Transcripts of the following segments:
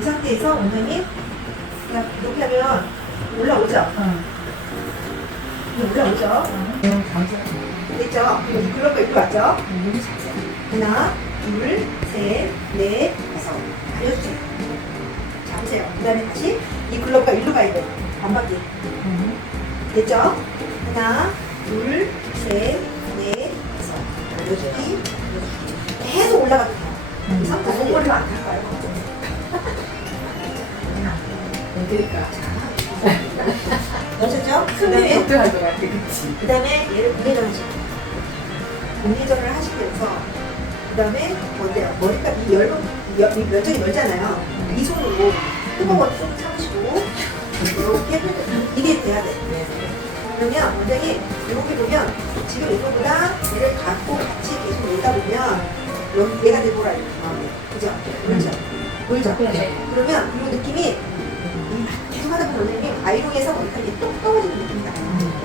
이 상태에서 원장님 그냥 이렇게 하면 올라오죠? 응. 이게 올라오죠? 응. 됐죠? 그리고 이 글러브가 이렇게 왔죠? 하나, 둘, 셋, 넷, 다섯. 알려주세요. 자, 보세요. 그 다음에 다시 이 글러브가 일로 가야 돼요. 반바퀴. 응. 됐죠? 하나, 둘, 셋, 넷, 다섯. 알려주기. 계속 올라가도 돼요. 응. 이 상태 손머리가 안 탈까요? 그러니까. 그 큰일이 다음에 어떡할 것 같아, 그치? 그 다음에 얘를 공회전 하시고 공회전을 하시면서 그 다음에 뭔데요? 머리가 이이 면적이 넓잖아요. 이 손으로 뜨거운 걸좀 참으시고 이렇게 이게 돼야 돼. 네. 그러면 원장님 이렇게 보면 지금 이거보다 얘를 갖고 같이 계속 놀다 보면 여기 얘가 되고라 이렇게 나오네. 그죠? 그렇죠? 보이죠? 네. 그러면 이 느낌이 이 원장님 아이롱에서 이렇게 똑 떨어지는 느낌이다.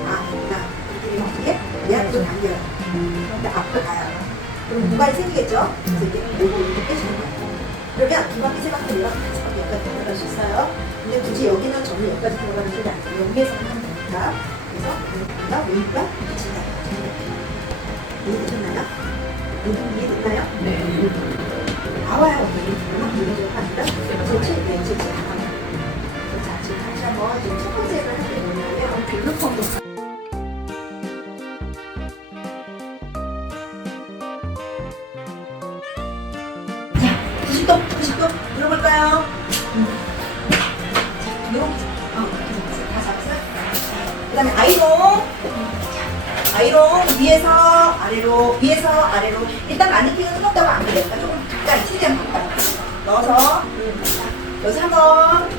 아, 나 느낌이 어떻게? 얘한테 당겨요. 근데 앞으로 가요. 그럼 무관이 생기겠죠? 그래서 이렇게 요거 이렇게 빼시는 거예요. 그러면 네 바퀴, 다섯 바퀴 여기까지 들어갈 수 있어요. 근데 굳이 여기는 저는 여기까지 들어가는 소리 아니고 여기에서만 하면 됩니다. 그래서 여기가 웨이브가 붙인다. 이해되셨나요? 모두 이해 됐나요? 네. 나와요, 언니. 얼마나 불러줘 90도, 90도 들어볼까요? 자, 요렇게. 어, 다 잡았어요? 그 다음에 아이롱. 자, 아이롱 위에서 아래로, 위에서 아래로. 일단 마니킹은 뜨겁다고 안. 그러니까 조금 가까이, 최대한 가까이. 넣어서, 음, 여기서 한 번.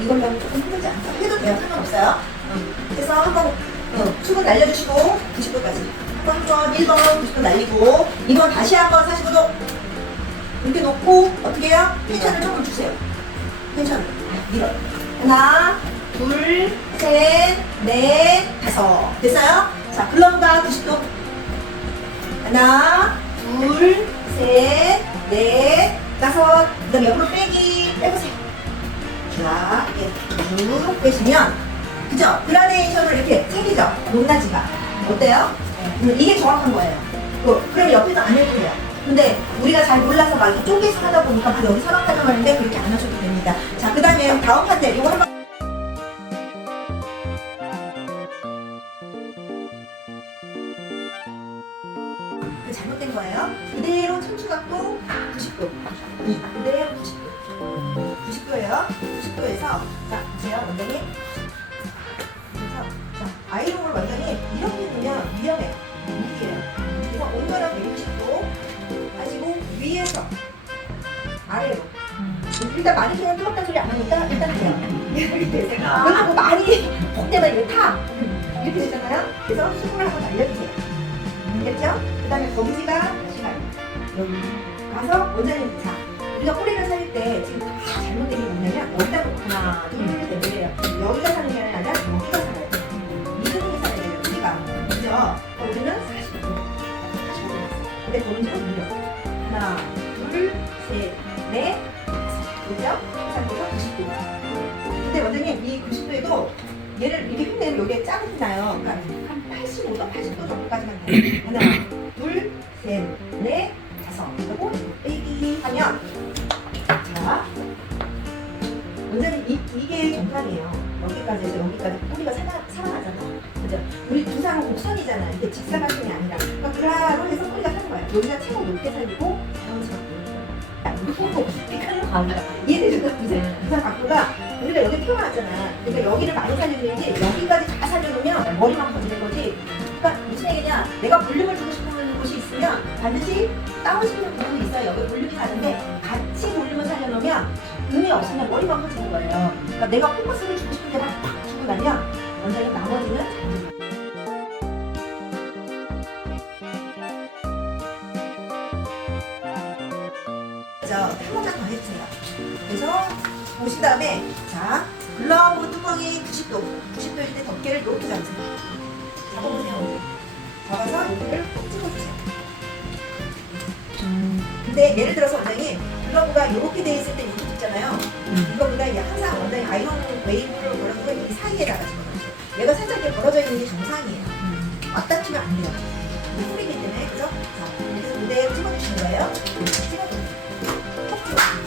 이걸로 하면 조금 힘들지 않아요? 해도 돼요. 상관없어요. 음, 그래서 한 번, 어, 수분 날려주시고, 90도까지. 한 번, 1번, 90도 날리고, 2번 다시 한번 45도. 이렇게 놓고 어떻게 해요? 텐션을 조금 주세요. 텐션 밀어. 하나, 둘, 셋, 넷, 다섯. 됐어요? 자, 글러브가 90도. 하나, 둘, 셋, 넷, 다섯. 그 다음 옆으로 빼기 빼보세요. 자, 이렇게 쭉 빼시면 그죠? 그라데이션을 이렇게 생기죠? 높낮이가. 어때요? 음, 이게 정확한 거예요. 그, 그럼 옆에서 안 해도 돼요. 근데 우리가 잘 몰라서 막 쪼개서 하다 보니까 막 여기 사각하는 말인데 그렇게 안 하셔도 됩니다. 자, 그 다음에 다음 판때 이거 한번. 그 잘못된 거예요. 그대로 천추각도 90도. 그대로 90도. 90도예요. 90도에서 자, 보세요, 원장님. 그래서 자, 아이롱을 완전히 일단 많이 그냥 뜨겁다는 소리 안 하니까 일단 해요. 이렇게 되세요. 그리고 많이 폭되면 이렇게 타. 이렇게 되잖아요. 그래서 수분을 한번 날려주세요. 됐죠? 그 다음에 거기지가 다시 가요. 여기 가서 원장님 자 우리가 꼬리를 살릴 때 지금 다 잘못된 게 뭐냐면 여기다 놓고 하나 둘셋 넷이에요. 여기가 사는 게 아니라 여기가 살아요. 이 부분이 살아야 돼요. 여기가 그죠? 우리는 45도 45도 근데 거기는 밀려 하나 둘셋넷 그죠? 그 상태에서 90도 근데 원장님 이 90도에도 얘를 이렇게 흉내면 여기에 짱이 나요. 그러니까 한 85도, 80도 정도까지만 돼요. 하나, 둘, 셋, 넷, 다섯. 그리고 빼기 하면 자 원장님 이, 이게 정상이에요. 여기까지 해서 여기까지 뿌리가 살아, 살아나잖아. 그죠? 우리 두상은 곡선이잖아. 이게 직사각형이 아니라. 그러니까 그라로 해서 뿌리가 사는 거야. 여기가 최고 높게 살리고. 이해되셨나? 이제 두상 각도가 우리가 여기 태어났잖아. 그러니까 여기를 많이 살려줘야지 여기까지 다 살려놓으면 머리만 건드는 거지. 그러니까 무슨 얘기냐? 내가 볼륨을 주고 싶은 곳이 있으면 반드시 다운시키는 부분이 있어요. 여기 볼륨이 가는데 같이 볼륨을 살려놓으면 의미 없으면 머리만 커지는 거예요. 그러니까 내가 포커스를 주고 싶은 그래서 보신 다음에 자 글러브 뚜껑이 90도 90도일 때 덮개를 이렇게 잡으세요. 잡아보세요. 잡아서 여기를 꼭 찍어주세요. 근데 예를 들어서 원장님 글러브가 이렇게 돼 있을 때 이렇게 찍잖아요. 음. 이거보다 항상 원장이 아이론 웨이브를 건이 사이에다가 집어넣어요. 얘가 살짝 이렇게 벌어져 있는 게 정상이에요. 음. 왔다 치면 안 돼요. 풀이기 때문에 그죠? 자, 이렇게 해서 무대에 집어주시는 거예요. 집어주세요. 톡. 하나,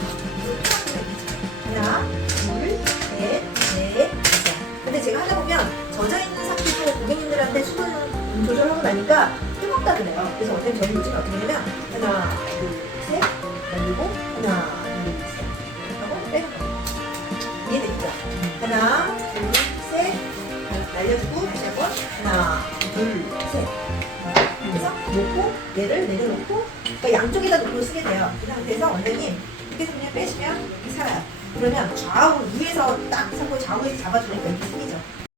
나니까 뜨겁다 그래요. 그래서 어떤 저희 요즘에 어떻게 하냐면 하나, 둘, 셋, 날리고 하나, 둘, 셋 하고 거예요. 이해되죠? 하나, 둘, 셋, 하- 날려주고 다시 한번 하나, 둘, 셋. 그래서 놓고 얘를 내려놓고 그러니까 양쪽에다 놓고 쓰게 돼요. 그 상태에서 원장님 이렇게 그냥 빼시면 살아요. 그러면 좌우 위에서 딱 잡고 좌우에서 잡아주니까 이렇게 생기죠.